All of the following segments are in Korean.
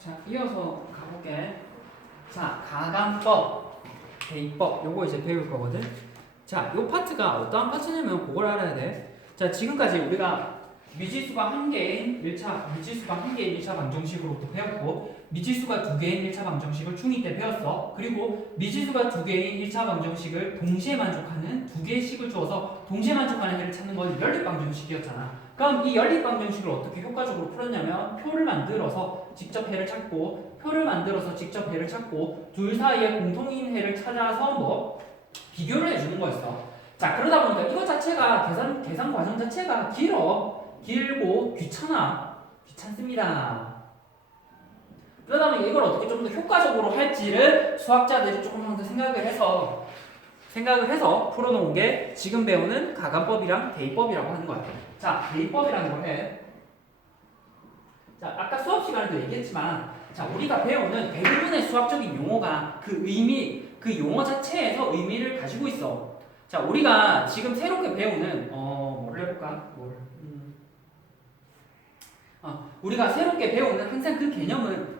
자, 이어서 가볼게. 자, 가감법, 대입법, 요거 이제 배울 거거든. 자, 요 파트가 어떠한 파트냐면 그걸 알아야 돼. 자, 지금까지 우리가 미지수가 한 개인 1차 방정식으로부터 배웠고, 미지수가 두 개인 1차 방정식을 중2 때 배웠어. 그리고 미지수가 두 개인 1차 방정식을 동시에 만족하는 두 개의 식을 주어서 동시에 만족하는 해를 찾는 건 연립 방정식이었잖아. 그럼 이 연립 방정식을 어떻게 효과적으로 풀었냐면 표를 만들어서 직접 해를 찾고, 둘 사이에 공통인 해를 찾아서 뭐 비교를 해주는 거였어. 자, 그러다 보니까 이거 자체가 계산 과정 자체가 길고 귀찮습니다. 그러다 보니 이걸 어떻게 좀 더 효과적으로 할지를 수학자들이 조금 더 생각을 해서 풀어놓은 게 지금 배우는 가감법이랑 대입법이라고 하는 거야. 자, 대입법이라는 걸 해. 자, 아까 수업 시간에도 얘기했지만, 자, 우리가 배우는 대부분의 수학적인 용어가 그 용어 자체에서 의미를 가지고 있어. 자, 우리가 지금 새롭게 배우는 뭐를 해볼까? 우리가 새롭게 배우는 항상 그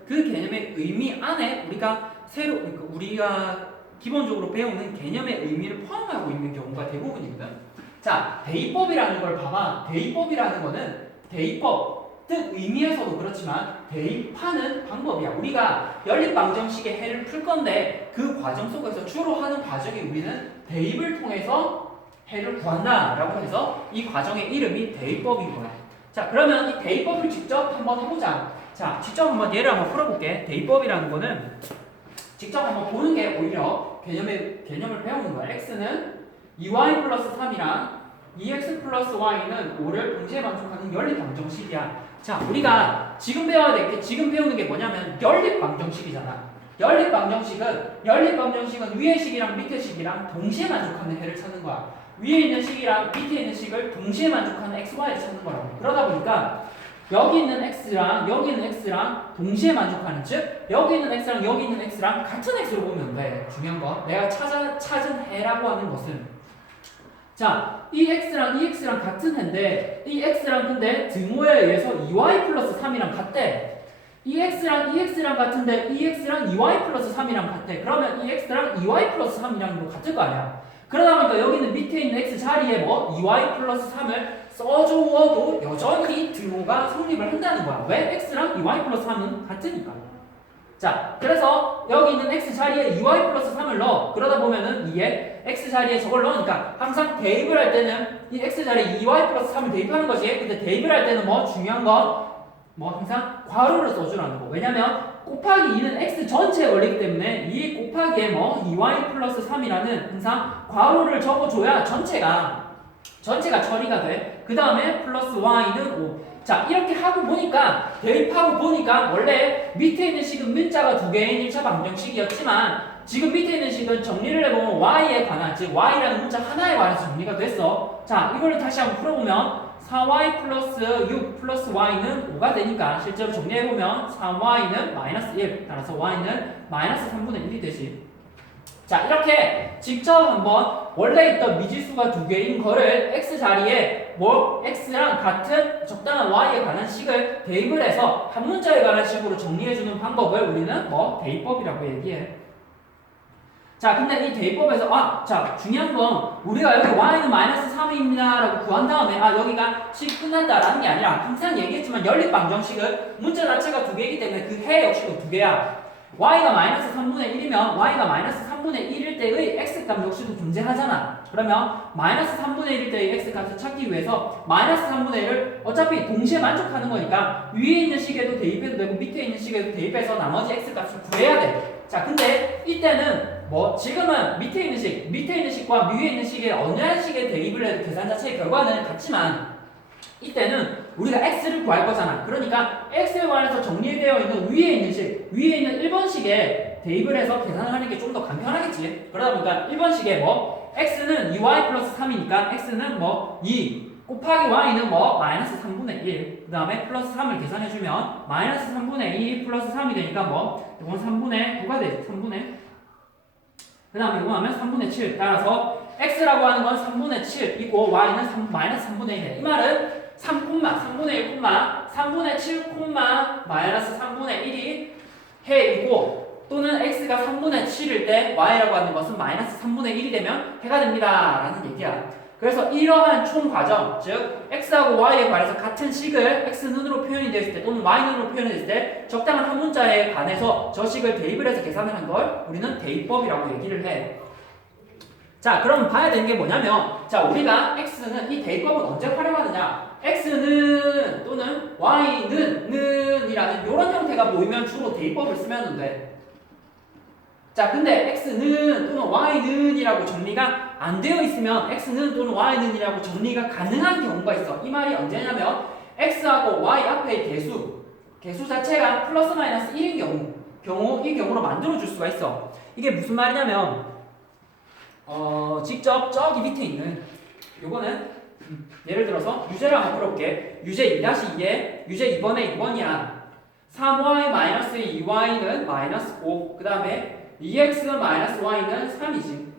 개념의 의미 안에 우리가 기본적으로 배우는 개념의 의미를 포함하고 있는 경우가 대부분이거든. 자, 대입법이라는 걸 봐봐. 대입법이라는 거는 대입법 뜻 의미에서도 그렇지만 대입하는 방법이야. 우리가 연립방정식의 해를 풀 건데 그 과정 속에서 주로 하는 과정이 우리는 대입을 통해서 해를 구한다라고 해서 이 과정의 이름이 대입법인 거야. 자, 그러면 이 대입법을 직접 한번 해보자. 자, 직접 한번 예를 한번 풀어볼게. 대입법이라는 거는 직접 한번 보는 게 오히려 개념을 배우는 거야. x는 2y 플러스 3이랑 2x 플러스 y는 5를 동시에 만족하는 연립방정식이야. 자, 우리가 지금 배우는 게 뭐냐면 연립방정식이잖아. 연립방정식은 위의 식이랑 밑의 식이랑 동시에 만족하는 해를 찾는 거야. 위에 있는 식이랑 밑에 있는 식을 동시에 만족하는 x, y를 찾는 거라고. 그러다 보니까 여기 있는 x랑 여기 있는 x랑 동시에 만족하는, 즉 여기 있는 x랑 여기 있는 x랑 같은 x로 보면 돼. 중요한 건 내가 찾은 해라고 하는 것은, 자, 이 x랑 이 x랑 같은 해인데 이 x랑 근데 등호에 의해서 2y 플러스 3이랑 같대. 이 x랑 이 x랑 같은데 이 x랑 2y 플러스 3이랑 같대. 그러면 이 x랑 2y 플러스 3이랑 같을 거 아니야. 그러다 보니까 여기 있는 밑에 있는 x 자리에 2y 플러스 3을 써주어도 여전히 등호가 성립을 한다는 거야. 왜? x랑 2y 플러스 3은 같으니까. 자, 그래서 여기 있는 x 자리에 2y 플러스 3을 넣어. 그러다 보면은 이에 x 자리에 저걸 넣으니까 항상 대입을 할 때는 이 x 자리에 2y 플러스 3을 대입하는 거지. 근데 대입을 할 때는 중요한 건 항상 괄호를 써주라는 거. 왜냐면 곱하기 2는 x 전체에 걸리기 때문에 2 곱하기에 2y 플러스 3이라는 항상 괄호를 적어줘야 전체가 처리가 돼. 그 다음에 플러스 y는 5. 자, 이렇게 하고 보니까, 대입하고 보니까 원래 밑에 있는 식은 문자가 두 개인 1차 방정식이었지만 지금 밑에 있는 식은 정리를 해보면 y에 관한, 즉 y라는 문자 하나에 관해서 정리가 됐어. 자, 이거를 다시 한번 풀어보면 4y 플러스 6 플러스 y는 5가 되니까 실제로 정리해보면 3y는 마이너스 1, 따라서 y는 마이너스 3분의 1이 되지. 자, 이렇게 직접 한번 원래 있던 미지수가 두 개인 거를 x 자리에 x랑 같은 적당한 y에 관한 식을 대입을 해서 한 문자에 관한 식으로 정리해주는 방법을 우리는 대입법이라고 얘기해. 자, 근데 이 대입법에서 자, 중요한 건 우리가 여기 y는 마이너스 3입니다 라고 구한 다음에 여기가 식 끝난다라는 게 아니라 항상 얘기했지만 연립방정식은 문자 자체가 두 개이기 때문에 그 해 역시도 두 개야. y가 마이너스 3분의 1이면 y가 마이너스 3분의 1일 때의 x값 역시도 존재하잖아. 그러면 마이너스 3분의 1일 때의 x값을 찾기 위해서 마이너스 3분의 1을 어차피 동시에 만족하는 거니까 위에 있는 식에도 대입해도 되고 밑에 있는 식에도 대입해서 나머지 x값을 구해야 돼. 자, 근데 이때는 지금은 밑에 있는 식과 위에 있는 식에 어느 한 식에 대입을 해도 계산 자체의 결과는 같지만 이때는 우리가 x를 구할 거잖아. 그러니까 x에 관해서 정리되어 있는 위에 있는 1번식에 대입을 해서 계산을 하는 게 좀 더 간편하겠지. 그러다 보니까 1번식에 x는 2y 플러스 3이니까 x는 2 곱하기 y는 마이너스 3분의 1. 그 다음에 플러스 3을 계산해주면 마이너스 3분의 2 플러스 3이 되니까 이건 3분의 9가 되지. 그 다음에 이거 하면 3분의 7. 따라서 x라고 하는 건 3분의 7이고 y는 마이너스 3분의 1. 이 말은 3분의 1, 3분의 7, 마이너스 3분의 1이 해이고 또는 x가 3분의 7일 때 y라고 하는 것은 마이너스 3분의 1이 되면 해가 됩니다 라는 얘기야. 그래서 이러한 총 과정, 즉 x하고 y에 관해서 같은 식을 x는으로 표현이 되었을 때 또는 y는으로 표현이 됐을 때 적당한 한 문자에 관해서 저 식을 대입을 해서 계산을 한 걸 우리는 대입법이라고 얘기를 해. 자, 그럼 봐야 되는 게 뭐냐면, 자, 우리가 x는 이 대입법은 언제 활용하느냐? x는 또는 y는 이라는 이런 형태가 보이면 주로 대입법을 쓰면 돼. 자, 근데 x는 또는 y는 이라고 정리가 안 되어 있으면 x는 또는 y는 이라고 정리가 가능한 경우가 있어. 이 말이 언제냐면 x하고 y 앞에 개수 자체가 플러스 마이너스 1인 이 경우로 만들어줄 수가 있어. 이게 무슨 말이냐면 직접 저기 밑에 있는 요거는 예를 들어서 유제를 한번 풀어볼게. 유제 2-2에 유제 2번에 2번이야. 3y 2y는 마이너스 5. 그 다음에 2x y는 3이지.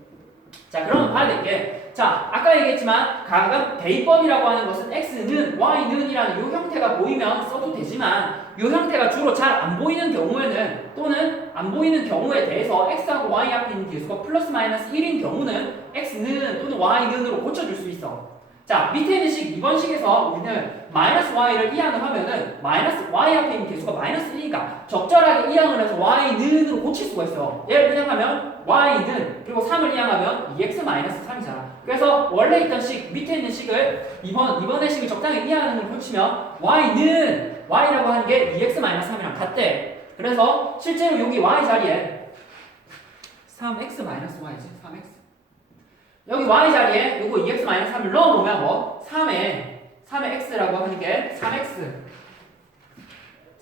자, 그러면 봐야 될 게, 자, 아까 얘기했지만 가끔 대입법이라고 하는 것은 x는 y는 이라는 요 형태가 보이면 써도 되지만 요 형태가 주로 잘 안 보이는 경우에는 또는 안 보이는 경우에 대해서 x하고 y 앞에 있는 개수가 플러스 마이너스 1인 경우는 x는 또는 y는으로 고쳐줄 수 있어. 자, 밑에 있는 식 2번 식에서 우리는 마이너스 y를 이항을 하면은 마이너스 y 앞에 있는 개수가 마이너스 1이니까 적절하게 이항을 해서 y는으로 고칠 수가 있어. 얘를 그냥 하면 y는 그리고 3을 이항하면 2x 마이너스 3이잖아. 그래서 원래 있던 식 밑에 있는 식을 이번의 식을 적당히 이항을 고치면 y라고 하는 게 2x 마이너스 3이랑 같대. 그래서 실제로 여기 y 자리에 3x 마이너스 y지. 3x 여기 y 자리에 요거 2x 마이너스 3을 넣어보면 뭐 3의 x라고 하는 게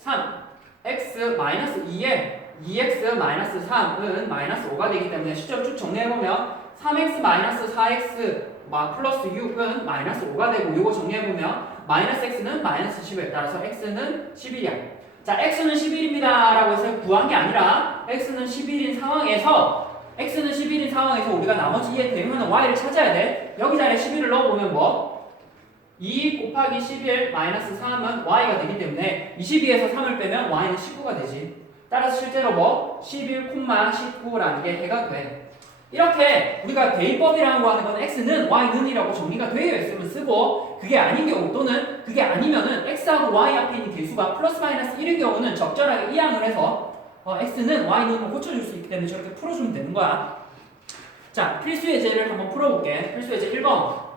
3x 마이너스 2에 2x 마이너스 3은 마이너스 5가 되기 때문에 실제로 쭉 정리해보면 3x 마이너스 4x 플러스 6은 마이너스 5가 되고 요거 정리해보면 마이너스 x는 마이너스 11 따라서 x는 11이야. 자, x는 11입니다 라고 해서 구한 게 아니라 x는 11인 상황에서 우리가 나머지 2에 대응하는 y를 찾아야 돼. 여기 자리에 11을 넣어보면 뭐 2 곱하기 11 마이너스 3은 y가 되기 때문에 22에서 3을 빼면 y는 19가 되지. 따라서 실제로 뭐 11, 19라는 게 해가 돼. 이렇게 우리가 대입법이라고 하는 건 x는 y는이라고 정리가 되어 있으면 쓰고 그게 아닌 경우 또는 그게 아니면은 x하고 y 앞에 있는 개수가 플러스 마이너스 1인 경우는 적절하게 이항을 해서 x는 y는으로 고쳐줄 수 있기 때문에 저렇게 풀어주면 되는 거야. 자, 필수 예제를 한번 풀어볼게. 필수 예제 1번.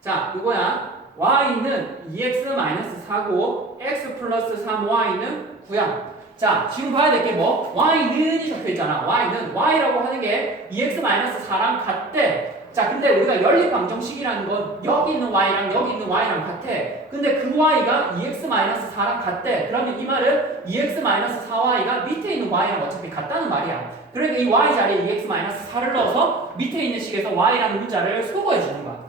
자, 이거야. y는 2x-4고 x 플러스 3y는 9야. 자, 지금 봐야 될 게 뭐? y는이 적혀있잖아. y라고 하는 게 2x-4랑 같대. 자, 근데 우리가 연립방정식이라는 건 여기 있는 y랑 여기 있는 y랑 같아. 근데 그 y가 2x-4랑 같대. 그러면 이 말은 2x-4y가 밑에 있는 y랑 어차피 같다는 말이야. 그러니까 이 y 자리에 2x-4를 넣어서 밑에 있는 식에서 y라는 문자를 소거해 주는 거야.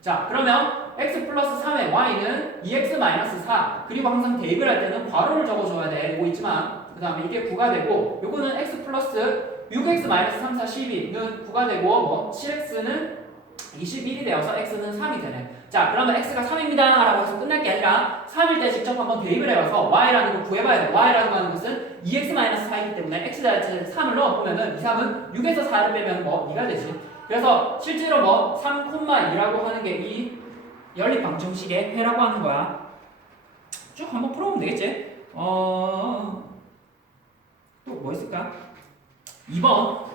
자, 그러면 x 플러스 3의 y는 2x-4 그리고 항상 대입을 할 때는 괄호를 적어줘야 돼. 이거 있지만 그 다음에 이게 9가 되고 요거는 x 플러스 6x-3, 4, 12는 9가 되고 뭐 7x는 21이 되어서 x는 3이 되네. 자, 그러면 x가 3입니다 라고 해서 끝날 게 아니라 3일 때 직접 한번 대입을 해봐서 y라는 걸 구해봐야 돼. y라고 하는 것은 2x-4이기 때문에 x 자리에 3을 넣어보면은 이 3은 6에서 4를 빼면 뭐 2가 되지. 그래서 실제로 뭐 3,2라고 하는 게 이 연립방정식의 해라고 하는 거야. 쭉 한번 풀어보면 되겠지. 또 뭐 있을까? 2번.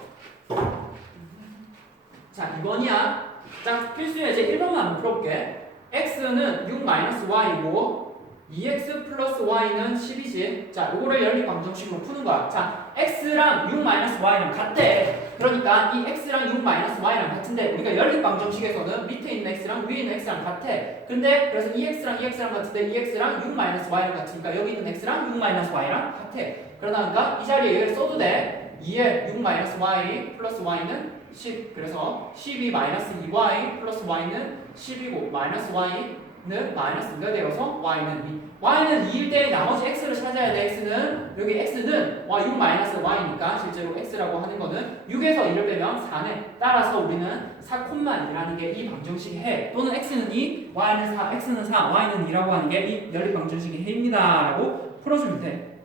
자, 2번이야. 자, 필수 예제 1번만 한번 풀어볼게. x는 6-y이고 2x 플러스 y는 10이지. 자, 요거를 연립방정식으로 푸는 거야. 자, x랑 6-y랑 같대. 그러니까 이 x랑 6-y랑 같은데 우리가 연립방정식에서는 밑에 있는 x랑 위에 있는 x랑 같아. 근데 그래서 이 x랑 같은데 이 x랑 6-y랑 같으니까 여기 있는 x랑 6-y랑 같아. 그러니까 이 자리에 얘를 써도 돼. 2에 6-y 플러스 y는 10. 그래서 12 마이너스 2y 플러스 y는 10이고 마이너스 y 마이너스 2가 되어서 y는 2. y는 2일 때 나머지 x를 찾아야 돼. x는 여기 x는 6 마이너스 y니까 실제로 x라고 하는 거는 6에서 2를 빼면 4네. 따라서 우리는 4,2라는 게 이 방정식의 해 또는 x는 2, y는 4, x는 4, y는 2라고 하는 게 이 연립 방정식의 해입니다. 라고 풀어주면 돼.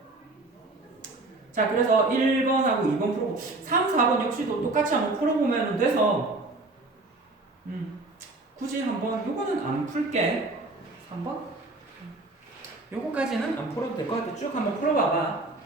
자, 그래서 1번하고 2번 풀어보고 3, 4번 역시도 똑같이 한번 풀어보면 돼서 굳이 한번 요거는 안 풀게. 3번? 요거까지는 안 풀어도 될 것 같아. 쭉 한번 풀어봐봐.